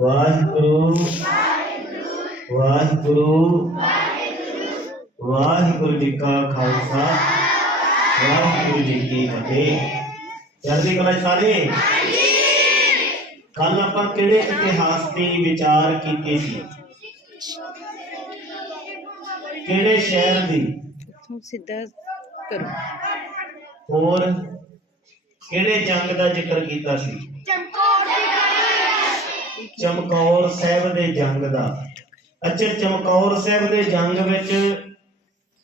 ਵਾਹਿਗੁਰੂ ਵਾਹਿਗੁਰੂ ਵਾਹਿਗੁਰੂ ਜੀ ਕਾ ਖਾਲਸਾ ਵਾਹਿਗੁਰੂ ਜੀ ਕੀ ਫਤਿਹ ਚੜ੍ਹਦੀ ਕਲਾ ਚ ਸਾਰੇ ਕੱਲ ਆਪਾਂ ਕਿਹੜੇ ਇਤਿਹਾਸ ਤੇ ਵਿਚਾਰ ਕੀਤੇ ਸੀ ਕਿਹੜੇ ਸ਼ਹਿਰ ਦੀ ਇੱਥੋਂ ਸਿੱਧਾ ਕਰੋ ਹੋਰ ਕਿਹੜੇ ਜੰਗ ਦਾ ਜ਼ਿਕਰ ਕੀਤਾ ਸੀ ਚਮਕੌਰ ਸਾਹਿਬ ਦੇ ਜੰਗ ਦਾ। ਅੱਛਾ ਚਮਕੌਰ ਸਾਹਿਬ ਦੇ ਜੰਗ ਵਿੱਚ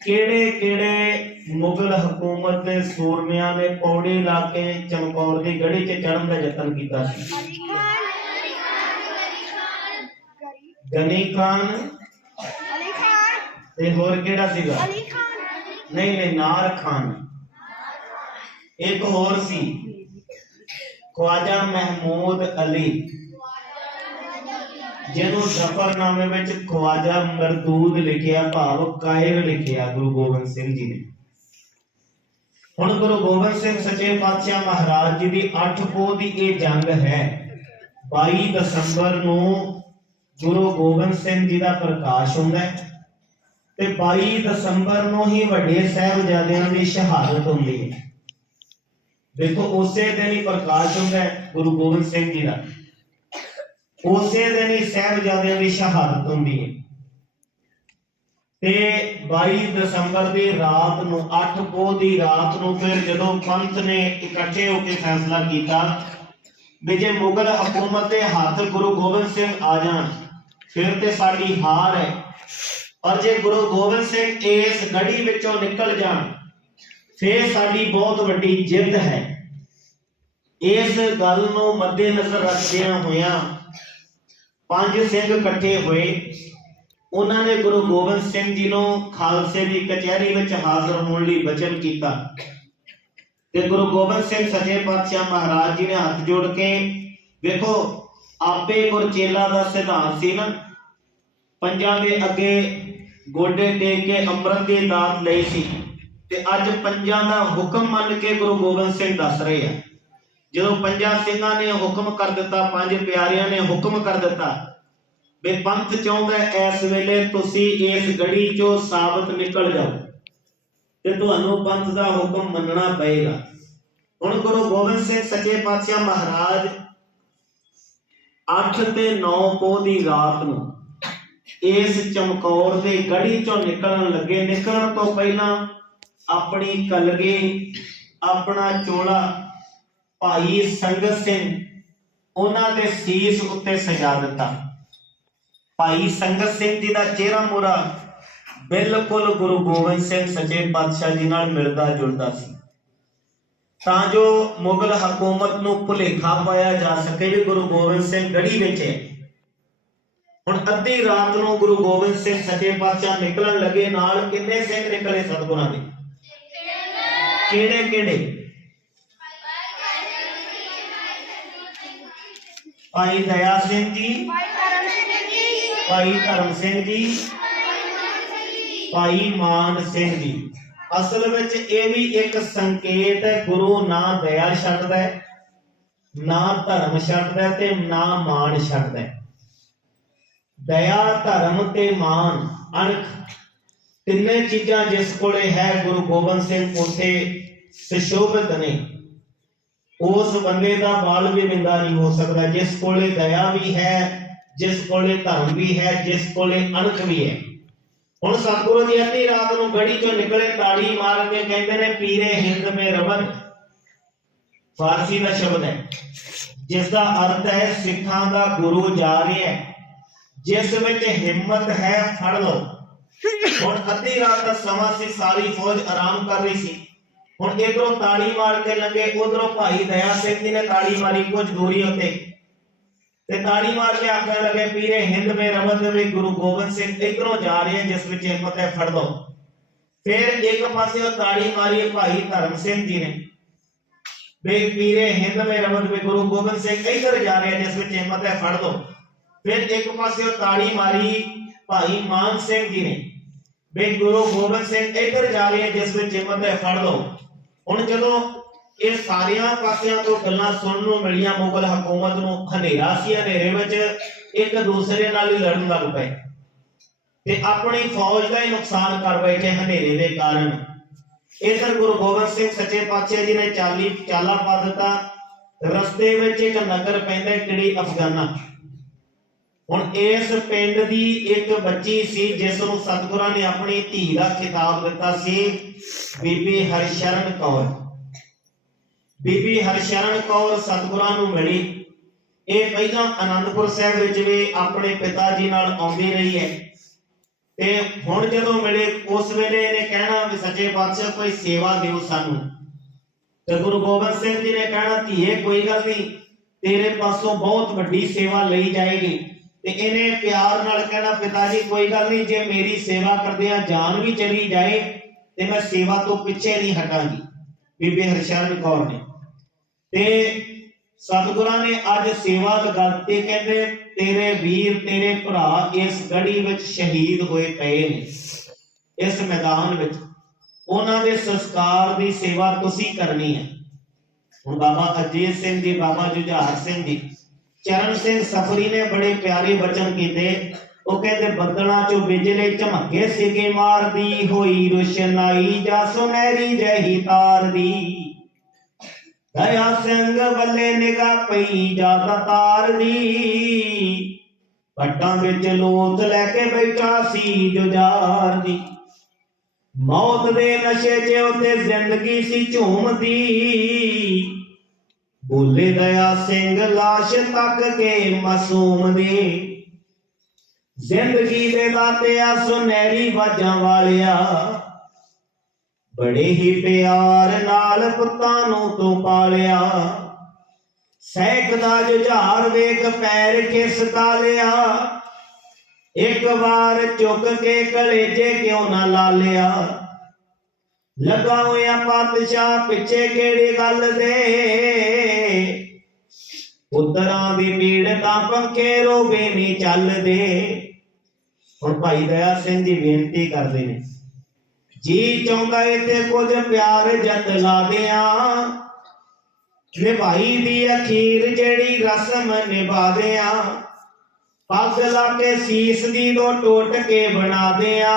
ਕਿਹੜੇ ਕਿਹੜੇ ਮੁਗਲ ਹਕੂਮਤ ਦੇ ਸੂਰਮਿਆਂ ਨੇ ਪੌੜੀ ਲਾ ਕੇ ਚਮਕੌਰ ਦੀ ਗੜੀ 'ਚ ਚੜ੍ਹਨ ਦਾ ਯਤਨ ਕੀਤਾ ਸੀ? ਗਨੀ ਖਾਨ ਤੇ ਹੋਰ ਕਿਹੜਾ ਸੀਗਾ? ਨਹੀਂ ਨਹੀਂ ਨਾਰ ਖਾਨ। ਇੱਕ ਹੋਰ ਸੀ। ਖਵਾਜਾ ਮਹਿਮੂਦ ਅਲੀ। ਜਿਹਨੂੰ ਜ਼ਫਰਨਾਮੇ ਵਿੱਚ ਖਵਾਜਾ ਮਰਦੂਦ ਲਿਖਿਆ, ਭਾਵ ਕਾਇਰ ਲਿਖਿਆ, ਗੁਰੂ ਗੋਬਿੰਦ ਸਿੰਘ ਜੀ ਨੇ। ਹੁਣ ਗੁਰੂ ਗੋਬਿੰਦ ਸਿੰਘ ਸੱਚੇ ਪਾਤਸ਼ਾਹ ਮਹਾਰਾਜ ਜੀ ਦੀ 8 ਪੋਹ ਦੀ ਇਹ ਜੰਗ ਹੈ। 22 ਦਸੰਬਰ ਨੂੰ ਗੁਰੂ ਗੋਬਿੰਦ ਸਿੰਘ ਜੀ ਦਾ ਪ੍ਰਕਾਸ਼ ਹੁੰਦਾ ਹੈ ਤੇ 22 ਦਸੰਬਰ ਨੂੰ ਹੀ ਵੱਡੇ ਸਾਹਿਬਜ਼ਾਦਿਆਂ ਦੀ ਸ਼ਹਾਦਤ ਹੁੰਦੀ ਹੈ। ਦੇਖੋ ਉਸੇ ਦਿਨ ਹੀ ਪ੍ਰਕਾਸ਼ ਹੁੰਦਾ ਗੁਰੂ ਗੋਬਿੰਦ ਸਿੰਘ ਜੀ ਦਾ। ਉਸੇ ਦਿਨ ਹੀ ਸਾਹਿਬਜ਼ਾਦਿਆਂ ਦੀ ਸ਼ਹਾਦਤ ਹੁੰਦੀ ਹੈ। ਤੇ 22 ਦਸੰਬਰ ਦੀ ਰਾਤ ਨੂੰ 8 ਪੋਹ ਦੀ ਰਾਤ ਨੂੰ ਫਿਰ ਜਦੋਂ ਪੰਥ ਨੇ ਇਕੱਠੇ ਹੋ ਕੇ ਫੈਸਲਾ ਕੀਤਾ ਵੀ ਜੇ ਮੁਗਲ ਹਕੂਮਤ ਦੇ ਹੱਥ ਗੁਰੂ ਗੋਬਿੰਦ ਸਿੰਘ ਆ ਜਾਣ, ਫਿਰ ਤੇ ਸਾਡੀ ਹਾਰ ਹੈ। ਪਰ ਜੇ ਗੁਰੂ ਗੋਬਿੰਦ ਸਿੰਘ ਇਸ ਗੜੀ ਵਿੱਚੋਂ ਨਿਕਲ ਜਾਣ ਫੇਰ ਸਾਡੀ ਬਹੁਤ ਵੱਡੀ ਜਿੱਦ ਹੈ। ਇਸ ਗੱਲ ਨੂੰ ਮੱਦੇਨਜ਼ਰ ਰੱਖਦਿਆਂ ਹੋਇਆਂ ਪੰਜ ਸਿੰਘ ਇਕੱਠੇ ਹੋਏ। ਉਹਨਾਂ ਨੇ ਗੁਰੂ ਗੋਬਿੰਦ ਸਿੰਘ ਜੀ ਨੂੰ ਖਾਲਸੇ ਦੀ ਕਚਹਿਰੀ ਵਿੱਚ ਹਾਜ਼ਰ ਹੋਣ ਲਈ ਬਚਨ ਕੀਤਾ। ਤੇ ਗੁਰੂ ਗੋਬਿੰਦ ਸਿੰਘ ਸੱਚੇ ਪਾਤਸ਼ਾਹ ਮਹਾਰਾਜ ਜੀ ਨੇ ਹੱਥ ਜੋੜ ਕੇ, ਵੇਖੋ, ਆਪੇ ਗੁਰਚੇਲਾ ਦਾ ਸਿਧਾਂਤ ਸੀ ਨਾ। ਪੰਜਾਂ ਦੇ ਅੱਗੇ ਗੋਡੇ ਟੇਕ ਕੇ ਅੰਮ੍ਰਿਤ ਦੀ ਦਾਤ ਲਈ ਸੀ। ਤੇ ਅੱਜ ਪੰਜਾਂ ਦਾ ਹੁਕਮ ਮੰਨ ਕੇ ਗੁਰੂ ਗੋਬਿੰਦ ਸਿੰਘ ਦੱਸ ਰਹੇ ਆ। ਜਦੋਂ ਪੰਜਾਂ ਸਿੰਘਾਂ ਨੇ ਹੁਕਮ ਕਰ ਦਿੱਤਾ, ਪੰਜ ਪਿਆਰਿਆਂ ਨੇ ਹੁਕਮ ਕਰ ਦਿੱਤਾ ਵੀ ਪੰਥ ਚਾਹੁੰਦਾ ਇਸ ਵੇਲੇ ਤੁਸੀਂ ਇਸ ਗੜੀ ਚੋਂ ਸਾਬਤ ਨਿਕਲ ਜਾਓ ਤੇ ਤੁਹਾਨੂੰ ਪੰਥ ਦਾ ਹੁਕਮ ਮੰਨਣਾ ਪਏਗਾ। ਹੁਣ ਗੁਰੂ ਗੋਬਿੰਦ ਸਿੰਘ ਸੱਚੇ ਪਾਤਸ਼ਾਹ ਮਹਾਰਾਜ 8 ਤੇ 9 ਪੋਹ ਦੀ ਰਾਤ ਨੂੰ ਇਸ ਚਮਕੌਰ ਦੇ ਗੜੀ ਚੋਂ ਨਿਕਲਣ ਲੱਗੇ। ਨਿਕਲਣ ਤੋਂ ਪਹਿਲਾਂ ਆਪਣੀ ਕਲਗੀ, ਆਪਣਾ ਚੋਲਾ, ਭਾਈ ਸੰਗਤ ਸਿੰਘ, ਉਹਨਾਂ ਦੇ ਸੀਸ ਉੱਤੇ ਸਜਾ ਦਿੱਤਾ। ਭਾਈ ਸੰਗਤ ਸਿੰਘ ਜੀ ਦਾ ਚਿਹਰਾ ਮੋਰਾ ਬਿਲਕੁਲ ਗੁਰੂ ਗੋਬਿੰਦ ਸਿੰਘ ਸੱਚੇ ਪਾਤਸ਼ਾਹ ਜੀ ਨਾਲ ਮਿਲਦਾ ਜੁਲਦਾ ਸੀ। ਤਾਂ ਜੋ ਮੁਗਲ ਹਕੂਮਤ ਨੂੰ ਭੁਲੇਖਾ ਪਾਇਆ ਜਾ ਸਕੇ ਵੀ ਗੁਰੂ ਗੋਬਿੰਦ ਸਿੰਘ ਗੜੀ ਵਿੱਚ ਹੈ। ਹੁਣ ਅੱਧੀ ਰਾਤ ਨੂੰ ਗੁਰੂ ਗੋਬਿੰਦ ਸਿੰਘ ਸੱਚੇ ਪਾਤਸ਼ਾਹ ਨਿਕਲਣ ਲੱਗੇ, ਨਾਲ ਕਿੰਨੇ ਸਿੰਘ ਨਿਕਲੇ ਸਤਗੁਰਾਂ ਦੇ? ਕਿਹੜੇ ਕਿਹੜੇ? ਭਾਈ ਦਇਆ ਸਿੰਘ ਜੀ। ਭਾਈ ਧਰਮ ਸਿੰਘ ਜੀ। ਭਾਈ ਮਾਨ ਸਿੰਘ ਜੀ। ਅਸਲ ਵਿੱਚ ਇਹ ਵੀ ਇੱਕ ਸੰਕੇਤ ਹੈ, ਗੁਰੂ ਨਾ ਦਇਆ ਛੱਡਦਾ ਹੈ, ਨਾ ਧਰਮ ਛੱਡਦਾ ਤੇ ਨਾ ਮਾਨ ਛੱਡਦਾ ਦਇਆ, ਧਰਮ ਤੇ ਮਾਨ ਅਣਖ ਤਿੰਨੇ ਚੀਜ਼ਾਂ ਜਿਸ ਕੋਲੇ ਹੈ ਗੁਰੂ ਗੋਬਿੰਦ ਸਿੰਘ, ਉਥੇ ਸੁਸ਼ੋਭਿਤ ਨੇ। ਉਸ ਬੰਦੇ ਦਾ ਬਾਲ ਵੀ ਨਿੰਦਾ ਨਹੀਂ ਹੋ ਸਕਦਾ। ਜਿਸ ਕੋਲੇ ਦਇਆ ਵੀ ਹੈ, ਜਿਸ ਕੋਲੇ ਧਰਮ ਵੀ ਹੈ, ਜਿਸ ਕੋਲੇ ਅਣਖ ਵੀ ਹੈ। ਹੁਣ ਸਤਿਗੁਰੂ ਜੀ ਅੱਧੀ ਰਾਤ ਨੂੰ ਗੜੀ ਚੋਂ ਨਿਕਲੇ, ਤਾੜੀ ਮਾਰ ਕੇ ਕਹਿੰਦੇ ਨੇ, ਪੀਰੇ ਹਿੰਦ ਮੇ ਰਵਨ। ਫਾਰਸੀ ਦਾ ਸ਼ਬਦ ਹੈ। ਜਿਸ ਦਾ ਅਰਥ ਹੈ, ਸਿੱਖਾਂ ਦਾ ਗੁਰੂ ਜਾ ਰਿਹਾ ਹੈ। ਜਿਸ ਵਿੱਚ ਹਿੰਮਤ ਹੈ, ਫੜ ਲਓ। ਹੁਣ ਅੱਧੀ ਰਾਤ ਦਾ ਸਮਾਂ ਸੀ ਸਾਰੀ ਫੌਜ ਆਰਾਮ ਕਰ ਰਹੀ ਸੀ ਹੁਣ ਇਧਰੋਂ ਤਾੜੀ ਮਾਰ ਕੇ ਲੱਗੇ ਉਧਰੋਂ ਭਾਈ ਦਇਆ ਸਿੰਘ ਜੀ ਨੇ ਤਾੜੀ ਮਾਰੀ ਕੁਝ ਦੂਰੀ ਉੱਤੇ ਤੇ ਤਾੜੀ ਮਾਰ ਕੇ ਆਖਣ ਲੱਗੇ ਪੀਰੇ ਹਿੰਦ ਮੇ ਰਵਤ ਵੀ ਗੁਰੂ ਗੋਬਿੰਦ ਸਿੰਘ ਇਧਰੋਂ ਜਾ ਰਹੇ ਹਨ ਜਿਸ ਵਿੱਚ ਹਿੰਮਤ ਹੈ ਫੜ ਲਓ ਫਿਰ ਇੱਕ ਪਾਸੇ ਉਹ ਤਾੜੀ ਮਾਰੀ ਭਾਈ ਧਰਮ ਸਿੰਘ ਜੀ ਨੇ ਵੇ ਪੀਰੇ ਹਿੰਦ ਮੇ ਰਵਤ ਵੀ ਗੁਰੂ ਗੋਬਿੰਦ ਸਿੰਘ ਇਧਰ ਜਾ ਰਹੇ ਹਨ ਜਿਸ ਵਿੱਚ ਹਿੰਮਤ ਹੈ ਫੜ ਲਓ ਫਿਰ ਇੱਕ ਪਾਸੇ ਉਹ ਤਾੜੀ ਮਾਰੀ ਭਾਈ ਮਾਨ ਸਿੰਘ ਜੀ ਨੇ, ਵੇ ਗੁਰੂ ਗੋਬਿੰਦ ਸਿੰਘ ਇੱਧਰ ਜਾ ਰਹੇ ਜਿਸ ਵਿੱਚ ਹਿੰਮਤ ਹੈ ਫੜ ਲਓ। ਹੁਣ ਜਦੋਂ ਇਹ ਸਾਰੀਆਂ ਪਾਸਿਆਂ ਤੋਂ ਗੱਲਾਂ ਸੁਣਨ ਨੂੰ ਮਿਲੀਆਂ, ਮੁਗਲ ਹਕੂਮਤ ਨੂੰ ਹਨੇਰਾ ਸੀ ਹਨੇਰੇ ਵਿੱਚ, ਇੱਕ ਦੂਸਰੇ ਨਾਲ ਹੀ ਲੜਨ ਲੱਗ ਪਏ। ਤੇ ਆਪਣੀ ਫੌਜ ਦਾ ਹੀ ਨੁਕਸਾਨ ਕਰ ਬੈਠੇ ਹਨੇਰੇ ਦੇ ਕਾਰਨ। ਇਧਰ ਗੁਰੂ ਗੋਬਿੰਦ ਸਿੰਘ ਸੱਚੇ ਪਾਤਸ਼ਾਹ ਜੀ ਨੇ ਚਾਲੀ ਚਾਲਾ ਪਾ ਦਿੱਤਾ। ਰਸਤੇ ਵਿੱਚ ਇੱਕ ਨਗਰ ਪੈਂਦਾ ਕਿੜੀ ਅਫਗਾਨਾ। ਹੁਣ ਇਸ ਪਿੰਡ ਦੀ ਇੱਕ ਬੱਚੀ ਸੀ, ਜਿਸ ਨੂੰ ਸਤਿਗੁਰਾਂ ਨੇ ਆਪਣੀ ਧੀ ਦਾ ਖਿਤਾਬ ਦਿੱਤਾ ਸੀ, ਬੀਬੀ ਹਰਸ਼ਰਨ ਕੌਰ। ਬੀਬੀ ਹਰਸ਼ਰਨ ਕੌਰ ਸਤਿਗੁਰਾਂ ਨੂੰ ਮਿਲੀ। ਇਹ ਪਹਿਲਾਂ ਆਨੰਦਪੁਰ ਸਾਹਿਬ ਵਿੱਚ ਵੀ ਆਪਣੇ ਪਿਤਾ ਜੀ ਨਾਲ ਆਉਂਦੀ ਰਹੀ ਹੈ। ਤੇ ਹੁਣ ਜਦੋਂ ਮਿਲੇ, ਉਸ ਵੇਲੇ ਇਹਨੇ ਕਹਿਣਾ ਵੀ ਸੱਚੇ ਪਾਤਸ਼ਾਹ ਕੋਈ ਸੇਵਾ ਦਿਓ ਸਾਨੂੰ। ਤੇ ਗੁਰੂ ਗੋਬਿੰਦ ਸਿੰਘ ਜੀ ਨੇ ਕਹਿਣਾ, ਧੀਏ, ਕੋਈ ਗੱਲ ਨਹੀਂ, ਤੇਰੇ ਪਾਸੋਂ ਬਹੁਤ ਵੱਡੀ ਸੇਵਾ ਲਈ ਜਾਏਗੀ। ਤੇ ਇਹਨੇ ਪਿਆਰ ਨਾਲ ਕਹਿਣਾ, ਪਿਤਾ ਜੀ, ਕੋਈ ਗੱਲ ਨਹੀਂ, ਜੇ ਮੇਰੀ ਸੇਵਾ ਕਰਦਿਆਂ ਜਾਨ ਵੀ ਚਲੀ ਜਾਏ, ਤੇ ਮੈਂ ਸੇਵਾ ਤੋਂ ਪਿੱਛੇ ਨਹੀਂ ਹਟਾਂਗੀ। ਬੀਬੀ ਹਰਸ਼ਰਨ ਕੌਰ ਨੇ। ਤੇ ਸਤਿਗੁਰਾਂ ਨੇ ਅੱਜ ਸੇਵਾ ਲਗਾਤੇ ਕਹਿੰਦੇ, ਤੇਰੇ ਵੀਰ, ਤੇਰੇ ਭਰਾ ਇਸ ਗੜੀ ਵਿੱਚ ਸ਼ਹੀਦ ਹੋਏ ਪਏ ਨੇ। ਇਸ ਮੈਦਾਨ ਵਿੱਚ ਉਹਨਾਂ ਦੇ ਸੰਸਕਾਰ ਦੀ ਸੇਵਾ ਤੁਸੀਂ ਕਰਨੀ ਹੈ। ਹੁਣ ਬਾਬਾ ਅਜੀਤ ਸਿੰਘ ਜੀ, ਬਾਬਾ ਜੁਝਾਰ ਸਿੰਘ ਜੀ ਚਰਨ ਸਿੰਘ ਸਫਰੀ ਨੇ ਬੜੇ ਪਿਆਰੇ ਬਚਨ ਕੀਤੇ। ਉਹ ਕਹਿੰਦੇ, ਬੱਦਲਾਂ ਚੋਂ ਬਿਜਲੇ ਝਮੱਕੇ ਸਿਗੇ, ਮਾਰਦੀ ਹੋਈ ਰੋਸ਼ਨਾਈ ਜਾਂ ਸੁਨਹਿਰੀ ਜਹੀ ਤਾਰ ਦੀ ਦਇਆ ਸਿੰਘ ਬੱਲੇ ਨਿਗਾ ਪਈ ਜਾਦਾ ਤਾਰ ਦੀ ਪੱਟਾਂ ਵਿੱਚ ਲੋਥ ਲੈ ਕੇ ਬੈਠਾ ਸੀ ਜੁਝਾਰ ਦੀ ਮੌਤ ਦੇ ਨਸ਼ੇ 'ਚ ਉਤੇ ਜ਼ਿੰਦਗੀ ਸੀ ਝੂਮਦੀ। ਬੋਲੇ ਦਇਆ ਸਿੰਘ ਲਾਸ਼ ਤੱਕ ਕੇ ਮਾਸੂਮ ਦੀ। ਜ਼ਿੰਦਗੀ ਦੇ ਦਾਤਿਆ ਸੁਨਹਿਰੀ ਬਾਜਾਂ ਵਾਲਿਆ। ਬੜੇ ਹੀ ਪਿਆਰ ਨਾਲ ਪੁੱਤਾਂ ਨੂੰ ਤੂੰ ਪਾਲਿਆ। ਸਹਿਕਦਾ ਜੁਝਾਰ ਵੇਖ ਪੈਰ ਕਿਸ ਲਿਆ ਇੱਕ ਵਾਰ ਚੁੱਕ ਕੇ ਕਲੇਜੇ ਕਿਉਂ ਨਾ ਲਾ ਲਿਆ ਲੱਗਾ ਹੋਇਆ ਪਾਤਸ਼ਾਹ ਪਿੱਛੇ ਕਿਹੜੀ ਗੱਲ ਦੇ? ਉਦਰਾਂ ਦੀ ਪੀੜ ਤਾਂ ਰੋਵੇ ਨਹੀਂ ਚੱਲਦੇ। ਹੁਣ ਭਾਈ ਦਇਆ ਸਿੰਘ ਜੀ ਬੇਨਤੀ ਕਰਦੇ ਨੇ, ਜੀ ਚਾਹੁੰਦਾ ਏ ਤੇ ਕੁਝ ਪਿਆਰ ਜਤ ਲਾ ਦਿਆਂ ਨਿਭਾਈ ਦੀ ਅਖੀਰ ਜਿਹੜੀ ਰਸਮ ਨਿਭਾ ਦਿਆਂ ਪੱਗ ਲਾ ਕੇ ਸੀਸ ਦੀ ਦੋ ਟੋਟ ਕੇ ਬਣਾ ਦਿਆਂ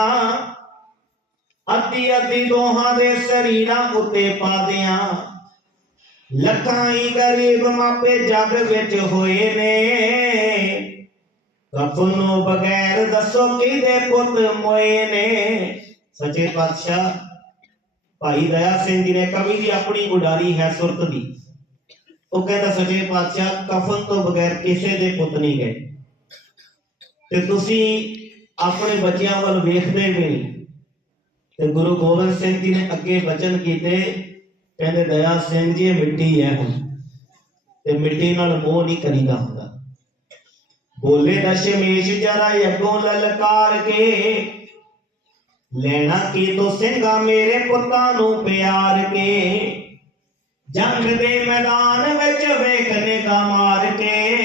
ਅੱਧੀ ਅੱਧੀ ਦੋਹਾਂ ਦੇ ਸਰੀਰਾਂ ਉੱਤੇ ਪਾ ਦਿਆਂ ਲੱਖਾਂ ਹੀ ਗਰੀਬ ਮਾਪੇ ਜੱਗ ਵਿੱਚ ਹੋਏ ਨੇ। ਕਫਨੋਂ ਬਗੈਰ ਦੱਸੋ ਕਿਹਦੇ ਪੁੱਤ ਮੋਏ ਨੇ। ਸੱਚੇ ਪਾਤਸ਼ਾਹ, ਭਾਈ ਦਇਆ ਸਿੰਘ ਜੀ ਨੇ ਕਵੀ ਦੀ ਆਪਣੀ ਉਡਾਰੀ ਹੈ ਸੁਰਤ ਦੀ। ਉਹ ਕਹਿੰਦਾ, ਸੱਚੇ ਪਾਤਸ਼ਾਹ, ਕਫਨ ਤੋਂ ਬਗੈਰ ਕਿਸੇ ਦੇ ਪੁੱਤ ਨਹੀਂ ਗਏ। ਤੇ ਤੁਸੀਂ ਆਪਣੇ ਬੱਚਿਆਂ ਵੱਲ ਵੇਖਦੇ ਵੀ ਨਹੀਂ। ਤੇ ਗੁਰੂ ਗੋਬਿੰਦ ਸਿੰਘ ਜੀ ਨੇ ਅੱਗੇ ਬਚਨ ਕੀਤੇ ਕਹਿੰਦੇ ਦਇਆ ਸਿੰਘ ਜੀ, ਇਹ ਮਿੱਟੀ ਹੈ ਹੁਣ। ਤੇ ਮਿੱਟੀ ਨਾਲ ਮੋਹ ਨਹੀਂ ਕਰੀਦਾ ਹੁੰਦਾ। ਬੋਲੇ ਦਸ਼ਮੇਸ਼ ਜਰਾ ਅੱਗੋਂ ਲਲਕਾਰ ਕੇ, ਲੈਣਾ ਕੀ ਤੋ ਸਿੰਘਾ ਮੇਰੇ ਪੁੱਤਾਂ ਨੂੰ ਪਿਆਰ ਕੇ? ਜੰਗ ਦੇ ਮੈਦਾਨ ਵਿੱਚ ਵੇਖਨੇ ਦਾ ਮਾਰ ਕੇ।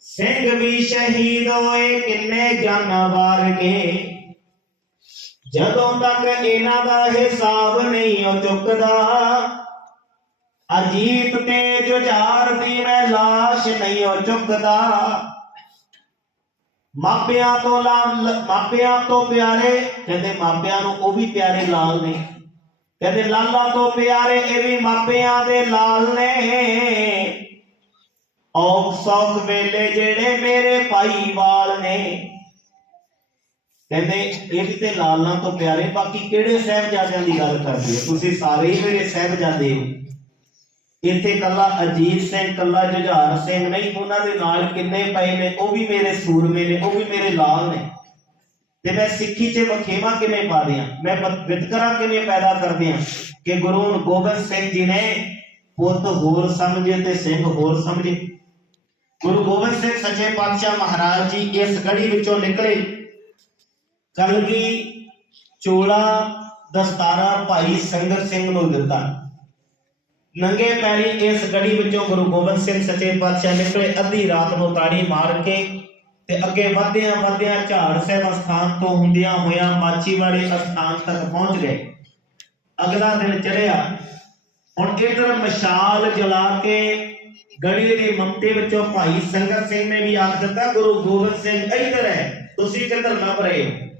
ਸਿੰਘ ਵੀ ਸ਼ਹੀਦ ਹੋਏ ਕਿੰਨੇ ਜਾਨਾਂ ਵਾਰ ਕੇ? ਜਦੋਂ ਤੱਕ ਇਹਨਾਂ ਦਾ ਹਿਸਾਬ ਨਹੀਂ ਉਹ ਚੁੱਕਦਾ ਅਜੀਤ ਤੇ ਜੁਝਾਰ ਦੀ ਮੈਂ ਲਾਸ਼ ਨਹੀਂ ਉਹ ਚੁੱਕਦਾ। ਮਾਪਿਆਂ ਤੋਂ ਮਾਪਿਆਂ ਤੋਂ ਪਿਆਰੇ, ਕਹਿੰਦੇ ਮਾਪਿਆਂ ਨੂੰ ਉਹ ਵੀ ਪਿਆਰੇ ਲਾਲ ਨੇ। ਕਹਿੰਦੇ ਲਾਲਾ ਤੋਂ ਪਿਆਰੇ ਇਹ ਵੀ ਮਾਪਿਆਂ ਦੇ ਲਾਲ ਨੇ। ਔਖ ਸੌਖ ਵੇਲੇ ਜਿਹੜੇ ਮੇਰੇ ਭਾਈ ਵਾਲ ਨੇ ਕਹਿੰਦੇ ਇਹ ਤੇ ਲਾਲਾਂ ਤੋਂ ਪਿਆਰੇ, ਬਾਕੀ ਕਿਹੜੇ ਸਾਹਿਬਜ਼ਾਦਿਆਂ ਦੀ ਗੱਲ ਕਰਦੇ ਹੋ? ਤੁਸੀਂ ਸਾਰੇ ਹੀ ਮੇਰੇ ਸਾਹਿਬਜ਼ਾਦੇ ਹੋ। ਇੱਥੇ ਕੱਲਾ ਅਜੀਤ ਸਿੰਘ ਕੱਲਾ ਜੁਝਾਰ ਸਿੰਘ ਨਹੀਂ, ਉਹਨਾਂ ਦੇ ਨਾਲ ਕਿੰਨੇ ਪਏ ਨੇ? ਉਹ ਵੀ ਮੇਰੇ ਸੂਰਮੇ ਨੇ, ਉਹ ਵੀ ਮੇਰੇ ਲਾਲ ਨੇ। ਤੇ ਮੈਂ ਸਿੱਖੀ 'ਚ ਵਖੇਵਾ ਕਿਵੇਂ ਪਾ ਦਿਆਂ? ਮੈਂ ਵਿਤਕਰਾ ਕਿਵੇਂ ਪੈਦਾ ਕਰਦਿਆਂ ਕਿ ਗੁਰੂ ਗੋਬਿੰਦ ਸਿੰਘ ਜੀ ਨੇ ਪੁੱਤ ਹੋਰ ਸਮਝੇ ਤੇ ਸਿੰਘ ਹੋਰ ਸਮਝੇ। ਗੁਰੂ ਗੋਬਿੰਦ ਸਿੰਘ ਸੱਚੇ ਪਾਤਸ਼ਾਹ ਮਹਾਰਾਜ ਜੀ ਇਸ ਗੜੀ ਵਿੱਚੋਂ ਨਿਕਲੇ। ਕਲਗੀ ਚੋਲਾ ਦਸਤਾਰਾ ਭਾਈ ਸੰਗਤ ਸਿੰਘ ਨੂੰ ਦਿੱਤਾ। ਨੰਗੇ ਪੈਰੀ ਇਸ ਗੜੀ ਵਿੱਚੋਂ ਗੁਰੂ ਗੋਬਿੰਦ ਸਿੰਘ ਸੱਚੇ ਪਾਤਸ਼ਾਹ ਨਿਕਲੇ, ਅੱਧੀ ਰਾਤ ਨੂੰ ਤਾੜੀ ਮਾਰ ਕੇ ਤੇ ਅੱਗੇ ਵਧਦਿਆਂ ਵਧਦਿਆਂ ਝਾੜ ਸਾਹਿਬ ਸਥਾਨ ਤੋਂ ਹੁੰਦਿਆਂ ਹੋਇਆਂ ਮਾਚੀਵਾੜੇ ਅਸਥਾਨ ਤੱਕ ਪਹੁੰਚ ਗਏ। ਅਗਲਾ ਦਿਨ ਚੜਿਆ ਹੁਣ ਇਧਰ ਮਸ਼ਾਲ ਜਲਾ ਕੇ ਗੜੀ ਦੇ ਮੰਤੇ ਵਿੱਚੋਂ ਭਾਈ ਸੰਗਤ ਸਿੰਘ ਨੇ ਵੀ ਆਖ ਦਿੱਤਾ, ਗੁਰੂ ਗੋਬਿੰਦ ਸਿੰਘ, ਇੱਧਰ ਹੈ, ਤੁਸੀਂ ਕਿੱਧਰ ਲੱਭ ਰਹੇ ਹੋ?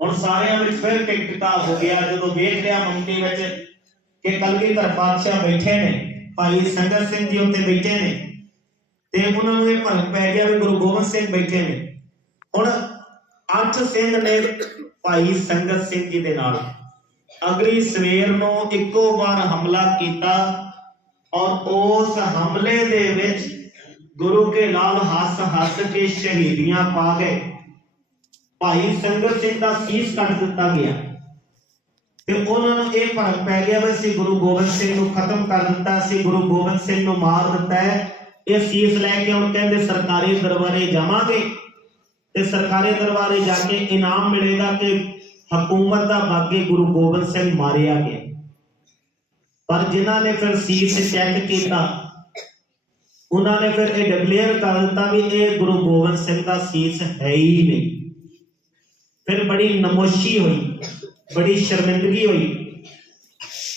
ਹੁਣ ਸਾਰਿਆਂ ਵਿੱਚ ਫਿਰ ਟਿਕਟਾ ਹੋ ਗਿਆ, ਜਦੋਂ ਵੇਖ ਲਿਆ ਮੰਤੇ ਵਿੱਚ ਕਿ ਕਲਗੀਧਰ ਪਾਤਸ਼ਾਹ ਬੈਠੇ ਨੇ, ਭਾਈ ਸੰਗਤ ਸਿੰਘ ਜੀ ਉੱਤੇ ਬੈਠੇ ਨੇ, ਤੇ ਉਹਨਾਂ ਨੂੰ ਇਹ ਭਰਮ ਪੈ ਗਿਆ ਵੀ ਗੁਰੂ ਗੋਬਿੰਦ ਸਿੰਘ ਬੈਠੇ ਨੇ। ਹੁਣ ਅੱਠ ਸਿੰਘ ਨੇ ਭਾਈ ਸੰਗਤ ਸਿੰਘ ਜੀ ਦੇ ਨਾਲ ਅਗਲੀ ਸਵੇਰ ਨੂੰ ਇੱਕੋ ਵਾਰ ਹਮਲਾ ਕੀਤਾ ਔਰ ਉਸ ਹਮਲੇ ਦੇ ਵਿੱਚ ਗੁਰੂ ਕੇ ਲਾਲ ਹੱਸ ਹੱਸ ਕੇ ਸ਼ਹੀਦੀਆਂ ਪਾ ਗਏ। ਭਾਈ ਸੰਗਤ ਸਿੰਘ ਦਾ ਸੀਸ ਕੱਟ ਦਿੱਤਾ ਗਿਆ। ਤੇ ਉਹਨਾਂ ਨੂੰ ਇਹ ਭਰਮ ਪੈ ਗਿਆ ਵੀ ਅਸੀਂ ਗੁਰੂ ਗੋਬਿੰਦ ਸਿੰਘ ਨੂੰ ਖਤਮ ਕਰ ਦਿੱਤਾ ਸੀ ਗੁਰੂ ਗੋਬਿੰਦ ਸਿੰਘ ਨੂੰ ਮਾਰ ਦਿੱਤਾ ਹੈ। ਇਹ ਸੀਸ ਲੈ ਕੇ ਹੁਣ ਕਹਿੰਦੇ ਸਰਕਾਰੀ ਦਰਬਾਰੇ ਜਾਵਾਂਗੇ। ਤੇ ਸਰਕਾਰੀ ਦਰਬਾਰੇ ਜਾ ਕੇ ਇਨਾਮ ਮਿਲੇਗਾ ਕਿ ਹਕੂਮਤ ਦਾ ਬਾਗੀ ਗੁਰੂ ਗੋਬਿੰਦ ਸਿੰਘ ਮਾਰਿਆ ਗਿਆ। ਪਰ ਜਿਨ੍ਹਾਂ ਨੇ ਫਿਰ ਸੀਸ ਚੈੱਕ ਕੀਤਾ, ਉਹਨਾਂ ਨੇ ਫਿਰ ਇਹ ਡਿਕਲੇਅਰ ਕਰ ਦਿੱਤਾ ਵੀ ਇਹ ਗੁਰੂ ਗੋਬਿੰਦ ਸਿੰਘ ਦਾ ਸੀਸ ਹੈ ਹੀ ਨਹੀਂ। ਫਿਰ ਬੜੀ ਨਮੋਸ਼ੀ ਹੋਈ, ਬੜੀ ਸ਼ਰਮਿੰਦਗੀ ਹੋਈ।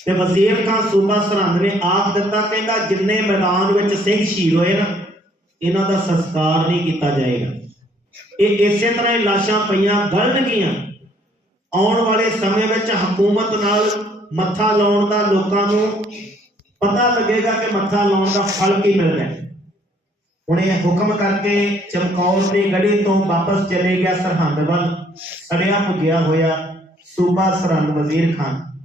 ਤੇ ਵਜ਼ੀਰ ਖਾਨ ਸੂਬਾ ਸਰਹੰਦ ਨੇ ਆਖ ਦਿੱਤਾ, ਕਹਿੰਦਾ ਜਿੰਨੇ ਮੈਦਾਨ ਵਿੱਚ ਸਿੰਘ ਸ਼ਹੀਦ ਹੋਏ ਨਾ, ਇਹਨਾਂ ਦਾ ਸੰਸਕਾਰ ਨਹੀਂ ਕੀਤਾ ਜਾਏਗਾ। ਇਹ ਇਸੇ ਤਰ੍ਹਾਂ ਹੀ ਲਾਸ਼ਾਂ ਪਈਆਂ ਗਲਣਗੀਆਂ ਆਉਣ ਵਾਲੇ ਸਮੇਂ ਵਿੱਚ ਹਕੂਮਤ ਨਾਲ ਮੱਥਾ ਲਾਉਣ ਦਾ ਲੋਕਾਂ ਨੂੰ ਪਤਾ ਲੱਗੇਗਾ ਕਿ ਮੱਥਾ ਲਾਉਣ ਦਾ ਫਲ ਕੀ ਮਿਲਦਾ ਹੈ। ਹੁਣ ਹੁਕਮ ਕਰਕੇ ਚਮਕੌਰ ਦੇ ਗੜੀ ਤੋਂ ਵਾਪਸ ਚਲੇ ਗਿਆ ਸਰਹੰਦ ਵੱਲ ਸੜਿਆ ਭੁੱਜਿਆ ਹੋਇਆ ਸੂਬਾ ਸਰਹੰਦ ਵਜ਼ੀਰ ਖਾਨ।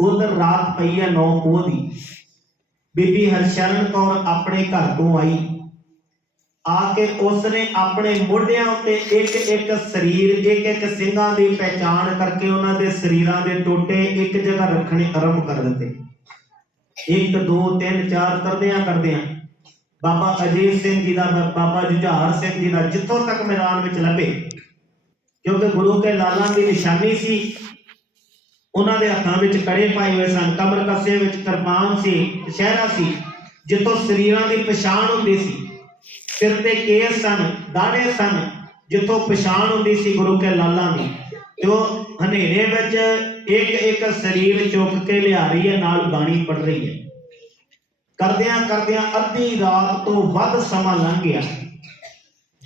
ਉਧਰ ਰਾਤ ਪਈ ਹੈ ਨੌ ਪੋਹ ਦੀ। ਬੀਬੀ ਹਰਸ਼ਰਨ ਕੌਰ ਆਪਣੇ ਘਰ ਤੋਂ ਆਈ। ਆ ਕੇ ਉਸਨੇ ਆਪਣੇ ਮੋਢਿਆਂ ਉੱਤੇ ਇੱਕ ਇੱਕ ਸਰੀਰ ਇੱਕ ਇੱਕ ਸਿੰਘਾਂ ਦੀ ਪਹਿਚਾਣ ਕਰਕੇ ਉਹਨਾਂ ਦੇ ਸਰੀਰਾਂ ਦੇ ਟੋਟੇ ਇੱਕ ਜਗ੍ਹਾ ਰੱਖਣੇ ਆਰੰਭ ਕਰ ਦਿੱਤੇ। 1 2 3 4 ਕਰਦਿਆਂ ਕਰਦਿਆਂ ਬਾਬਾ ਅਜੀਤ ਸਿੰਘ ਜੀ ਦਾ ਬਾਬਾ ਜੁਝਾਰ ਸਿੰਘ ਜੀ ਦਾ ਜਿੱਥੋਂ ਤੱਕ ਮੈਦਾਨ ਵਿੱਚ ਲੱਭੇ, ਕਿਉਂਕਿ ਗੁਰੂ ਕੇ ਲਾਲਾਂ ਦੀ ਨਿਸ਼ਾਨੀ ਸੀ, ਉਹਨਾਂ ਦੇ ਹੱਥਾਂ ਵਿੱਚ ਕੜੇ ਪਾਏ ਹੋਏ ਸਨ ਕਮਰ ਕੱਸੇ ਵਿੱਚ ਕਿਰਪਾਨ ਸੀ, ਸ਼ਹਿਰਾ ਸੀ, ਜਿੱਥੋਂ ਸਰੀਰਾਂ ਦੀ ਪਛਾਣ ਹੁੰਦੀ ਸੀ। ਸਿਰ ਤੇ ਕੇਸ ਸਨ ਦਾੜੇ ਸਨ, ਜਿੱਥੋਂ ਪਛਾਣ ਹੁੰਦੀ ਸੀ ਗੁਰੂ ਕੇ ਲਾਲਾਂ ਦੀ। ਤੇ ਉਹ ਹਨੇਰੇ ਵਿੱਚ ਇੱਕ ਇੱਕ ਸਰੀਰ ਚੁੱਕ ਕੇ ਲਿਆ ਰਹੀ ਹੈ, ਨਾਲ ਬਾਣੀ ਪੜ ਰਹੀ ਹੈ। ਕਰਦਿਆਂ ਕਰਦਿਆਂ ਅੱਧੀ ਰਾਤ ਤੋਂ ਵੱਧ ਸਮਾਂ ਲੰਘ ਗਿਆ।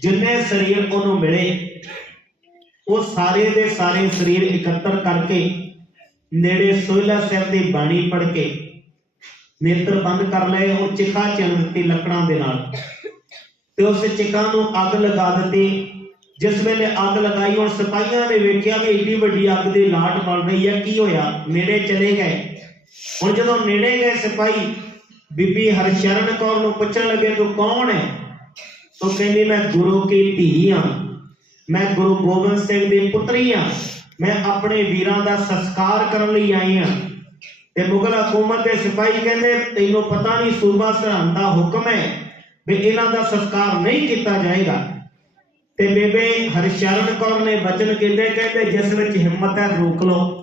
ਜਿੰਨੇ ਸਰੀਰ ਉਹਨੂੰ ਮਿਲੇ, ਉਹ ਸਾਰੇ ਦੇ ਸਾਰੇ ਸਰੀਰ ਇਕੱਤਰ ਕਰਕੇ ਨੇੜੇ ਸੋਹਿਲਾ ਸਾਹਿਬ ਦੀ ਬਾਣੀ ਪੜ ਕੇ ਨੇਤਰ ਬੰਦ ਕਰ ਲਏ, ਉਹ ਚਿਖਾ ਚੱਲ ਦਿੱਤੀ ਲੱਕੜਾਂ ਦੇ ਨਾਲ। ਤੇ ਉਸ ਚਿਖਾ ਨੂੰ ਅੱਗ ਲਗਾ ਦਿੱਤੀ। ਜਿਸ ਵੇਲੇ ਅੱਗ ਲਗਾਈ ਹੁਣ ਸਿਪਾਹੀਆਂ ਨੇ ਵੇਖਿਆ ਵੀ ਏਡੀ ਵੱਡੀ ਅੱਗ ਦੀ ਲਾਟ ਬਲ ਰਹੀ ਹੈ। ਕੀ ਹੋਇਆ? ਨੇੜੇ ਚਲੇ ਗਏ। ਹੁਣ ਜਦੋਂ ਨੇੜੇ ਗਏ ਸਿਪਾਹੀ ਬੀਬੀ ਹਰਸ਼ਰਨ ਕੌਰ ਨੂੰ ਪੁੱਛਣ ਲੱਗੇ, ਤੂੰ ਕੌਣ ਹੈ ਉਹ ਕਹਿੰਦੀ, ਮੈਂ ਗੁਰੂ ਕੀ ਧੀ ਹਾਂ ਮੈਂ ਗੁਰੂ ਗੋਬਿੰਦ ਸਿੰਘ ਦੀ ਪੁੱਤਰੀ ਹਾਂ ਮੈਂ ਆਪਣੇ ਵੀਰਾਂ ਦਾ ਸੰਸਕਾਰ ਕਰਨ ਲਈ ਆਈ ਹਾਂ ਤੇ ਮੁਗਲ ਹਕੂਮਤ ਦੇ ਸਿਪਾਹੀ ਕਹਿੰਦੇ, ਤੈਨੂੰ ਪਤਾ ਨਹੀਂ ਸੂਬਾ ਸਰਹੰਦ ਦਾ ਹੁਕਮ ਹੈ ਵੀ ਇਹਨਾਂ ਦਾ ਸੰਸਕਾਰ ਨਹੀਂ ਕੀਤਾ ਜਾਏਗਾ। ਤੇ ਬੇਬੇ ਹਰਸ਼ਰਨ ਕੌਰ ਨੇ ਬਚਨ ਕਹਿੰਦੇ ਕਹਿੰਦੇ, ਜਿਸ ਵਿੱਚ ਹਿੰਮਤ ਹੈ ਰੋਕ ਲਓ।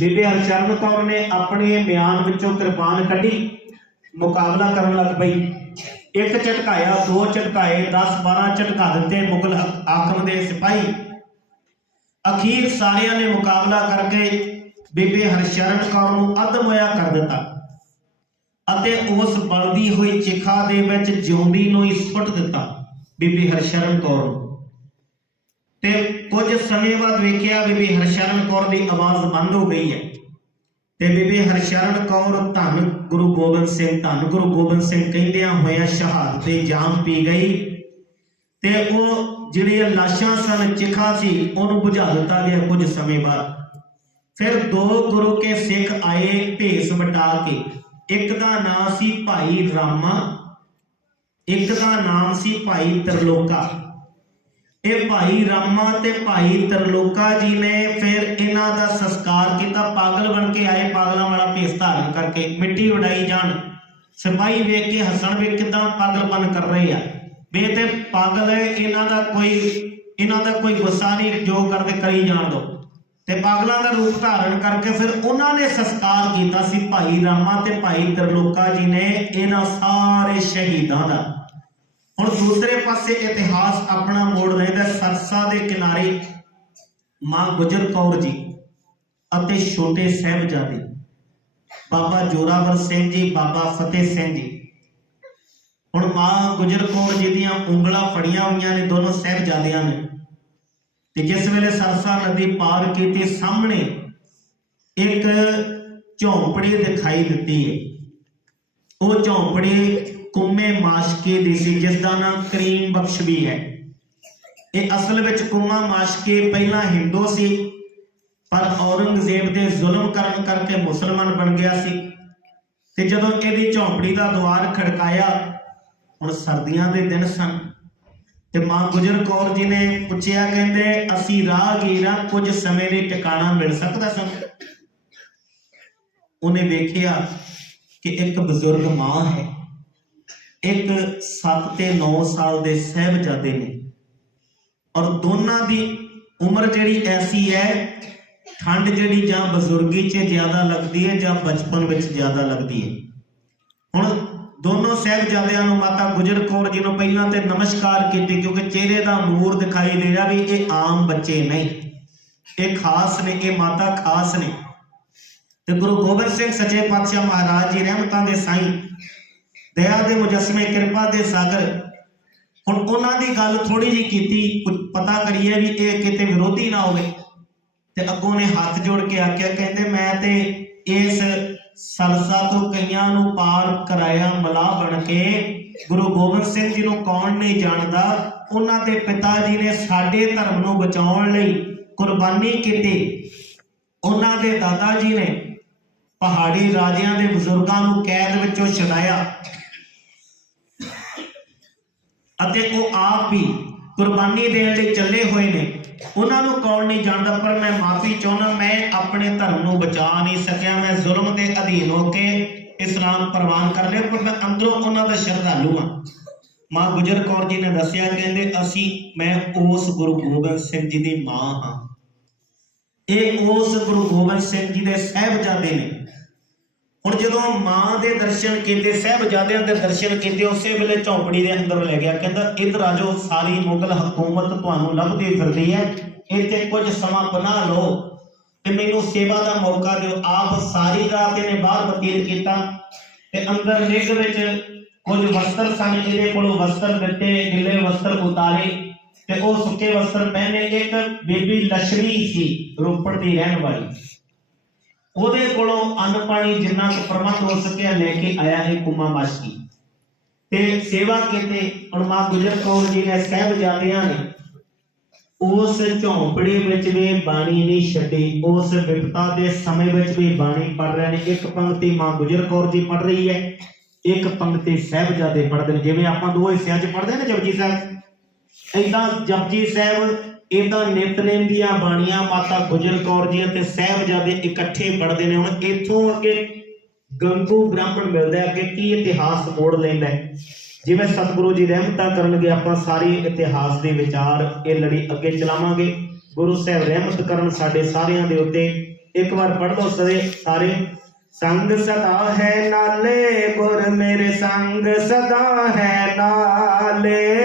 ਬੀਬੀ ਹਰਸ਼ਰਨ ਕੌਰ ਨੇ ਆਪਣੇ ਬਿਆਨ ਵਿੱਚੋਂ ਕਿਰਪਾਨ ਕੱਢੀ। ਮੁਕਾਬਲਾ ਕਰਨ ਲੱਗ ਪਈ। ਇੱਕ ਝਟਕਾਇਆ, ਦੋ ਝਟਕਾਏ 10 12 ਝਟਕਾ ਦਿੱਤੇ ਮੁਗਲ ਹਕ- ਦੇ ਸਿਪਾਹੀ। ਅਖੀਰ ਸਾਰਿਆਂ ਨੇ ਮੁਕਾਬਲਾ ਕਰਕੇ ਬੀਬੀ ਹਰਸ਼ਰਨ ਕੌਰ ਨੂੰ ਅੱਧ ਕਰ ਦਿੱਤਾ ਅਤੇ ਉਸ ਬਲਦੀ ਹੋਈ ਚਿਖਾ ਦੇ ਵਿੱਚ ਜਿਉਂਦੀ ਨੂੰ ਹੀ ਸੁੱਟ ਦਿੱਤਾ ਬੀਬੀ ਹਰਸ਼ਰਨ ਕੌਰ ਨੂੰ। ਤੇ ਕੁਝ ਸਮੇਂ ਬਾਅਦ ਵੇਖਿਆ ਬੀਬੀ ਹਰਸ਼ਰਨ ਕੌਰ ਦੀ ਆਵਾਜ਼ ਬੰਦ ਹੋ ਗਈ ਹੈ। ਤੇ ਬੀਬੀ ਹਰਸ਼ਰਨ ਕੌਰ ਧੰਨ ਗੁਰੂ ਗੋਬਿੰਦ ਸਿੰਘ, ਧੰਨ ਗੁਰੂ ਗੋਬਿੰਦ ਸਿੰਘ ਕਹਿੰਦਿਆਂ ਹੋਇਆਂ ਸ਼ਹਾਦਤ ਜਾਮ ਪੀ ਗਈ ਤੇ ਉਹ ਜਿਹੜੀਆਂ ਲਾਸ਼ਾਂ ਸਨ, ਚਿਖਾ ਸੀ, ਉਹਨੂੰ ਬੁਝਾ ਦਿੱਤਾ ਗਿਆ ਕੁਝ ਸਮੇਂ ਬਾਅਦ। ਫਿਰ ਦੋ ਗੁਰੂ ਕੇ ਸਿੱਖ ਆਏ ਭੇਸ ਵਟਾ ਕੇ। ਇੱਕ ਦਾ ਨਾਮ ਸੀ ਭਾਈ ਰਾਮਾ, ਇੱਕ ਦਾ ਨਾਮ ਸੀ ਭਾਈ ਤਰਲੋਕਾ। ਇਹ ਭਾਈ ਰਾਮਾ ਤੇ ਭਾਈ ਤਰਲੋਕਾ ਜੀ ਨੇ ਫਿਰ ਇਹਨਾਂ ਦਾ ਸੰਸਕਾਰ ਕੀਤਾ। ਪਾਗਲ ਬਣ ਕੇ ਆਏ, ਪਾਗਲਾਂ ਵਾਲਾ ਭੇਸ ਧਾਰਨ ਕਰਕੇ। ਮਿੱਟੀ ਉਡਾਈ ਜਾਣ। ਸਿਪਾਹੀ ਵੇਖ ਕੇ ਹੱਸਣ ਵੇ ਕਿਦਾਂ ਪਾਗਲਪਨ ਕਰ ਰਹੇ ਆ। ਵੇ ਤੇ ਪਾਗਲ ਹੈ, ਇਹਨਾਂ ਦਾ ਕੋਈ, ਇਹਨਾਂ ਦਾ ਕੋਈ ਗੁੱਸਾ ਨਹੀਂ, ਜੋ ਕਰਦੇ ਕਰੀ ਜਾਣ ਦੋ। ਤੇ ਪਾਗਲਾਂ ਦਾ ਰੂਪ ਧਾਰਨ ਕਰਕੇ ਫਿਰ ਉਹਨਾਂ ਨੇ ਸੰਸਕਾਰ ਕੀਤਾ ਸੀ। ਭਾਈ ਰਾਮਾ ਤੇ ਭਾਈ ਤਰਲੋਕਾ ਜੀ ਨੇ ਇਹਨਾਂ ਸਾਰੇ ਸ਼ਹੀਦਾਂ ਦਾ। ਹੁਣ ਦੂਸਰੇ ਪਾਸੇ ਇਤਿਹਾਸ ਆਪਣਾ ਮੋੜ ਲੈਂਦਾ ਸਰਸਾ ਦੇ ਕਿਨਾਰੇ ਮਾਂ ਗੁਜਰ ਕੌਰ ਜੀ ਅਤੇ ਛੋਟੇ ਸਾਹਿਬਜ਼ਾਦੇ, ਬਾਬਾ ਜੋਰਾਵਰ ਸਿੰਘ ਜੀ, ਬਾਬਾ ਫਤਿਹ ਸਿੰਘ ਜੀ। ਹੁਣ ਮਾਂ ਗੁਜਰ ਕੌਰ ਜੀ ਦੀਆਂ ਉਂਗਲਾਂ ਫੜੀਆਂ ਹੋਈਆਂ ਨੇ ਦੋਨੋਂ ਸਾਹਿਬਜ਼ਾਦਿਆਂ ਨੇ ਤੇ ਜਿਸ ਵੇਲੇ ਸਰਸਾ ਨਦੀ ਪਾਰ ਕੀਤੀ, ਸਾਹਮਣੇ ਇੱਕ ਝੌਂਪੜੀ ਦਿਖਾਈ ਦਿੱਤੀ ਹੈ। ਉਹ ਝੌਂਪੜੀ ਕੁੰਮੇ ਮਾਸ਼ਕੇ ਦੀ ਸੀ ਜਿਸ ਦਾ ਨਾਮ ਕਰੀਮ ਬਖਸ਼ ਵੀ ਹੈ। ਇਹ ਅਸਲ ਵਿੱਚ ਕੁੰਮਾ ਮਾਸ਼ਕੇ ਪਹਿਲਾਂ ਹਿੰਦੂ ਸੀ, ਪਰ ਔਰੰਗਜ਼ੇਬ ਦੇ ਜ਼ੁਲਮ ਕਰਨ ਕਰਕੇ ਮੁਸਲਮਾਨ ਬਣ ਗਿਆ ਸੀ। ਤੇ ਜਦੋਂ ਇਹਦੀ ਝੌਂਪੜੀ ਦਾ ਦੁਆਰ ਖੜਕਾਇਆ, ਹੁਣ ਸਰਦੀਆਂ ਦੇ ਦਿਨ ਸਨ। ਤੇ ਮਾਂ ਗੁਜਰ ਕੌਰ ਜੀ ਨੇ ਪੁੱਛਿਆ, ਕਹਿੰਦੇ, ਅਸੀਂ ਰਾਹਗੀਰਾਂ ਕੁਝ ਸਮੇਂ ਲਈ ਟਿਕਾਣਾ ਮਿਲ ਸਕਦਾ ਸਾਨੂੰ? ਉਹਨੇ ਵੇਖਿਆ ਕਿ ਇੱਕ ਬਜ਼ੁਰਗ ਮਾਂ ਹੈ। ਇੱਕ 7 ਤੇ 9 ਸਾਲ ਦੇ ਸਹਿਬਜ਼ਾਦੇ ਨੇ। ਔਰ ਦੋਨਾਂ ਦੀ ਉਮਰ ਜਿਹੜੀ ਐਸੀ ਹੈ ਠੰਡ ਜਿਹੜੀ ਜਾਂ ਬਜ਼ੁਰਗੀ 'ਚ ਜ਼ਿਆਦਾ ਲੱਗਦੀ ਹੈ ਜਾਂ ਬਚਪਨ ਵਿੱਚ ਜ਼ਿਆਦਾ ਲੱਗਦੀ ਹੈ। ਹੁਣ ਦੋਨੋਂ ਸਾਹਿਬਜ਼ਾਦਿਆਂ ਨੂੰ ਮਾਤਾ ਗੁਜਰ ਕੌਰ ਜੀ ਨੂੰ ਪਹਿਲਾਂ ਤੇ ਨਮਸਕਾਰ ਕੀਤੀ, ਕਿਉਂਕਿ ਚਿਹਰੇ ਦਾ ਨੂਰ ਦਿਖਾਈ ਦੇ ਰਿਹਾ ਵੀ ਇਹ ਆਮ ਬੱਚੇ ਨਹੀਂ। ਇਹ ਖਾਸ ਨੇ, ਇਹ ਮਾਤਾ ਖਾਸ ਨੇ। ਤੇ ਗੁਰੂ ਗੋਬਿੰਦ ਸਿੰਘ ਸੱਚੇ ਪਾਤਸ਼ਾਹ ਮਹਾਰਾਜ ਜੀ ਰਹਿਮਤਾਂ ਦੇ ਸਾਈਂ ਦਇਆ ਦੇ ਮੁਜਸਮੇ, ਕਿਰਪਾ ਦੇ ਸਾਗਰ। ਹੁਣ ਉਹਨਾਂ ਦੀ ਗੱਲ ਥੋੜੀ ਜੀ ਕੀਤੀ ਪਤਾ ਕਰੀਏ ਵੀ ਇਹ ਕਿਤੇ ਵਿਰੋਧੀ ਨਾ ਹੋਵੇ। ਤੇ ਅੱਗੋਂ ਨੇ ਹੱਥ ਜੋੜ ਕੇ ਆਖਿਆ, ਕਹਿੰਦੇ, ਮੈਂ ਤੇ ਇਸ ਸਰਸਾ ਤੋਂ ਕਈਆਂ ਨੂੰ ਪਾਰ ਕਰਾਇਆ ਮਲਾ ਬਣ ਕੇ, ਗੁਰੂ ਗੋਬਿੰਦ ਸਿੰਘ ਜੀ ਨੂੰ ਕੌਣ ਨਹੀਂ ਜਾਣਦਾ? ਉਹਨਾਂ ਦੇ ਪਿਤਾ ਜੀ ਨੇ ਸਾਡੇ ਧਰਮ ਨੂੰ ਬਚਾਉਣ ਲਈ ਕੁਰਬਾਨੀ ਕੀਤੀ। ਉਹਨਾਂ ਦੇ ਦਾਦਾ ਜੀ ਨੇ ਪਹਾੜੀ ਰਾਜਿਆਂ ਦੇ ਬਜ਼ੁਰਗਾਂ ਨੂੰ ਕੈਦ ਵਿੱਚੋਂ ਛੁਡਾਇਆ। ਅਤੇ ਉਹ ਆਪ ਵੀ ਕੁਰਬਾਨੀ ਦੇਣ ਲਈ ਚੱਲੇ ਹੋਏ ਨੇ। ਉਹਨਾਂ ਨੂੰ ਕੌਣ ਨਹੀਂ ਜਾਣਦਾ, ਪਰ ਮੈਂ ਮਾਫੀ ਚਾਹੁੰਦਾ, ਮੈਂ ਆਪਣੇ ਧਰਮ ਨੂੰ ਬਚਾ ਨਹੀਂ ਸਕਿਆ। ਮੈਂ ਜ਼ੁਲਮ ਦੇ ਅਧੀਨ ਹੋ ਕੇ ਇਸਲਾਮ ਪ੍ਰਵਾਨ ਕਰ ਲਿਆ, ਪਰ ਮੈਂ ਅੰਦਰੋਂ ਉਹਨਾਂ ਦਾ ਸ਼ਰਧਾਲੂ ਹਾਂ। ਮਾਂ ਗੁਜਰ ਕੌਰ ਜੀ ਨੇ ਦੱਸਿਆ, ਕਹਿੰਦੇ, ਅਸੀਂ, ਮੈਂ ਉਸ ਗੁਰੂ ਗੋਬਿੰਦ ਸਿੰਘ ਜੀ ਦੀ ਮਾਂ ਹਾਂ। ਇਹ ਉਸ ਗੁਰੂ ਗੋਬਿੰਦ ਸਿੰਘ ਜੀ ਦੇ ਸਹਿਬਜ਼ਾਦੇ ਨੇ। ਹੁਣ ਜਦੋਂ ਮਾਂ ਦੇ ਦਰਸ਼ਨ ਕੀਤੇ, ਸਹਿਬਜ਼ਾਦਿਆਂ ਦੇ ਦਰਸ਼ਨ ਕੀਤੇ, ਉਸੇ ਵੇਲੇ ਝੌਂਪੜੀ ਦੇ ਅੰਦਰ ਲੈ ਗਿਆ। ਕਹਿੰਦਾ, ਇਧਰ ਆਜੋ ਸਾਰੀ ਮੁਗਲ ਹਕੂਮਤ ਤੁਹਾਨੂੰ ਲੱਭਦੀ ਫਿਰਦੀ ਹੈ। ਇੱਥੇ ਕੁਝ ਸਮਾਂ ਬਣਾ ਲਓ ਤੇ ਮੈਨੂੰ ਸੇਵਾ ਦਾ ਮੌਕਾ ਦਿਓ। ਆਪ ਸਾਰੀ ਰਾਤ ਇਹਨੇ ਬਾਹਰ ਬਤੀਤ ਕੀਤਾ ਤੇ ਅੰਦਰ ਨਿੱਘ ਵਿੱਚ ਕੁਝ ਵਸਤਰ ਸਨ। ਇਹਦੇ ਕੋਲੋਂ ਵਸਤਰ ਦਿੱਤੇ ਗਿੱਲੇ ਵਸਤਰ ਉਤਾਰੇ ਤੇ ਉਹ ਸੁੱਕੇ ਵਸਤਰ ਪਹਿਨੇ। ਇੱਕ ਬੇਬੀ ਲక్ష్ਮੀ ਸੀ, ਰੋਪੜ ਦੀ ਰਹਿਣ ਵਾਲੀ। ਉਹਦੇ ਕੋਲੋਂ ਅੰਨ ਪਾਣੀ ਜਿੰਨਾ ਕੁ ਪ੍ਰਬੰਧ ਹੋ ਸਕਿਆ ਲੈ ਕੇ ਆਇਆ ਹੈ ਕੁਮਾ ਮਾਸ਼ਕੀ ਤੇ ਸੇਵਾ ਕੀਤੇ, ਹੁਣ ਮਾਂ ਗੁਜਰ ਕੌਰ ਜੀ ਨੇ ਸਾਹਿਬਜ਼ਾਦਿਆਂ ਨੇ ਉਸ ਝੌਂਪੜੀ ਵਿੱਚ ਵੀ ਬਾਣੀ ਨਹੀਂ ਛੱਡੀ, ਉਸ ਵਿਪਤਾ ਦੇ ਸਮੇਂ ਵਿੱਚ ਵੀ ਬਾਣੀ ਪੜ ਰਹੇ ਨੇ। ਇੱਕ ਪੰਕਤੀ ਮਾਂ ਗੁਜਰ ਕੌਰ ਜੀ ਪੜ ਰਹੀ ਹੈ, ਇੱਕ ਪੰਕਤੀ ਸਾਹਿਬਜ਼ਾਦੇ ਪੜਦੇ ਨੇ। ਜਿਵੇਂ ਆਪਾਂ ਦੋ ਹਿੱਸਿਆਂ 'ਚ ਪੜਦੇ ਨੇ ਜਪਜੀ ਸਾਹਿਬ? ਏਦਾਂ ਜਪਜੀ ਸਾਹਿਬ ਏਦਾਂ ਨਿਤਨੇਮ ਦੀਆਂ ਬਾਣੀਆਂ ਮਾਤਾ ਗੁਜਰ ਕੌਰ ਜੀ ਅਤੇ ਸਾਹਿਬਜ਼ਾਦੇ ਇਕੱਠੇ ਪੜਦੇ ਨੇ। ਹੁਣ ਇੱਥੋਂ ਅੱਗੇ ਗੰਗੂ ਬ੍ਰਾਹਮਣ ਮਿਲਦਾ ਹੈ, ਅੱਗੇ ਕੀ ਇਤਿਹਾਸ ਮੋੜ ਲੈਂਦਾ ਹੈ? ਜਿਵੇਂ ਸਤਿਗੁਰੂ ਜੀ ਰਹਿਮਤਾਂ ਕਰਨਗੇ, ਆਪਾਂ ਸਾਰੀ ਇਤਿਹਾਸ ਦੇ ਵਿਚਾਰ ਇਹ ਲੜੀ ਅੱਗੇ ਚਲਾਵਾਂਗੇ। ਗੁਰੂ ਸਾਹਿਬ ਰਹਿਮਤ ਕਰਨ ਸਾਡੇ ਸਾਰਿਆਂ ਦੇ ਉੱਤੇ। ਇੱਕ ਵਾਰ ਪੜ੍ਹ ਲਓ ਸਾਰੇ ਸਾਰੇ। ਸੰਗ ਸਦਾ ਹੈ ਨਾਲੇ, ਗੁਰ ਮੇਰੇ ਸੰਗ ਸਦਾ ਹੈ ਨਾਲੇ।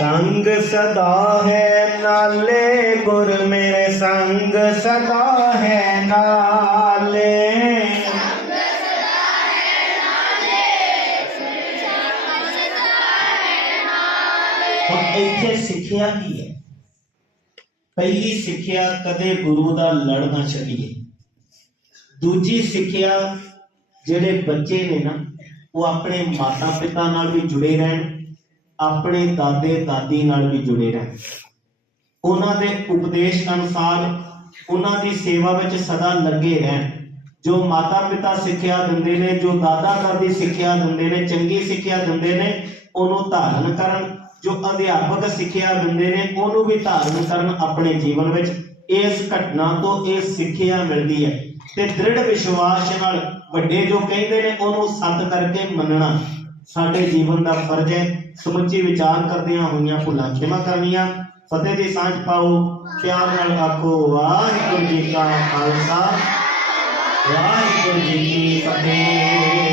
ਸੰਗ ਸਦਾ ਹੈ, ਨਾਲੇ ਗੁਰ ਮੇਰੇ ਸੰਗ ਸਦਾ ਹੈ, ਨਾਲੇ। ਇੱਥੇ ਸਿੱਖਿਆ ਕੀ ਹੈ? ਪਹਿਲੀ ਸਿੱਖਿਆ ਕਦੇ ਗੁਰੂ ਦਾ ਲੜ ਨਾ ਛੱਡੀਏ। ਦੂਜੀ ਸਿੱਖਿਆ ਜਿਹੜੇ ਬੱਚੇ ਨੇ ਨਾ, ਉਹ ਆਪਣੇ ਮਾਤਾ ਪਿਤਾ ਨਾਲ ਵੀ ਜੁੜੇ ਰਹਿਣ। ਆਪਣੇ ਦਾਦੇ ਦਾਦੀ ਨਾਲ ਵੀ ਜੁੜੇ ਰਹਿਣ। ਉਹਨਾਂ ਦੇ ਉਪਦੇਸ਼ ਅਨੁਸਾਰ ਉਹਨਾਂ ਦੀ ਸੇਵਾ ਵਿੱਚ ਸਦਾ ਲੱਗੇ ਰਹਿਣ। ਜੋ ਮਾਤਾ ਪਿਤਾ ਸਿੱਖਿਆ ਦਿੰਦੇ ਨੇ, ਜੋ ਦਾਦਾ ਦਾਦੀ ਸਿੱਖਿਆ ਦਿੰਦੇ ਨੇ, ਚੰਗੀ ਸਿੱਖਿਆ ਦਿੰਦੇ ਨੇ, ਉਹਨੂੰ ਧਾਰਨ ਕਰਨ। ਜੋ ਅਧਿਆਪਕ ਸਿੱਖਿਆ ਦਿੰਦੇ ਨੇ, ਉਹਨੂੰ ਵੀ ਧਾਰਨ ਕਰਨ ਆਪਣੇ ਜੀਵਨ ਵਿੱਚ। ਇਸ ਘਟਨਾ ਤੋਂ ਇਹ ਸਿੱਖਿਆ ਮਿਲਦੀ ਹੈ। ਤੇ ਦ੍ਰਿੜ ਵਿਸ਼ਵਾਸ ਨਾਲ ਵੱਡੇ ਜੋ ਕਹਿੰਦੇ ਨੇ, ਉਹਨੂੰ ਸੱਤ ਕਰਕੇ ਮੰਨਣਾ ਸਾਡੇ ਜੀਵਨ ਦਾ ਫਰਜ਼ ਹੈ। ਸਮੁੱਚੀ ਵਿਚਾਰ ਕਰਦਿਆਂ ਹੋਈਆਂ ਭੁੱਲਾਂ ਖਿਮਾ ਕਰਨੀਆਂ। ਫਤਿਹ ਦੀ ਸਾਂਝ ਪਾਓ, ਪਿਆਰ ਨਾਲ ਆਖੋ, ਵਾਹਿਗੁਰੂ ਜੀ ਕਾ ਖਾਲਸਾ। ਵਾਹਿਗੁਰੂ ਜੀ ਕੀ ਫਤਿਹ।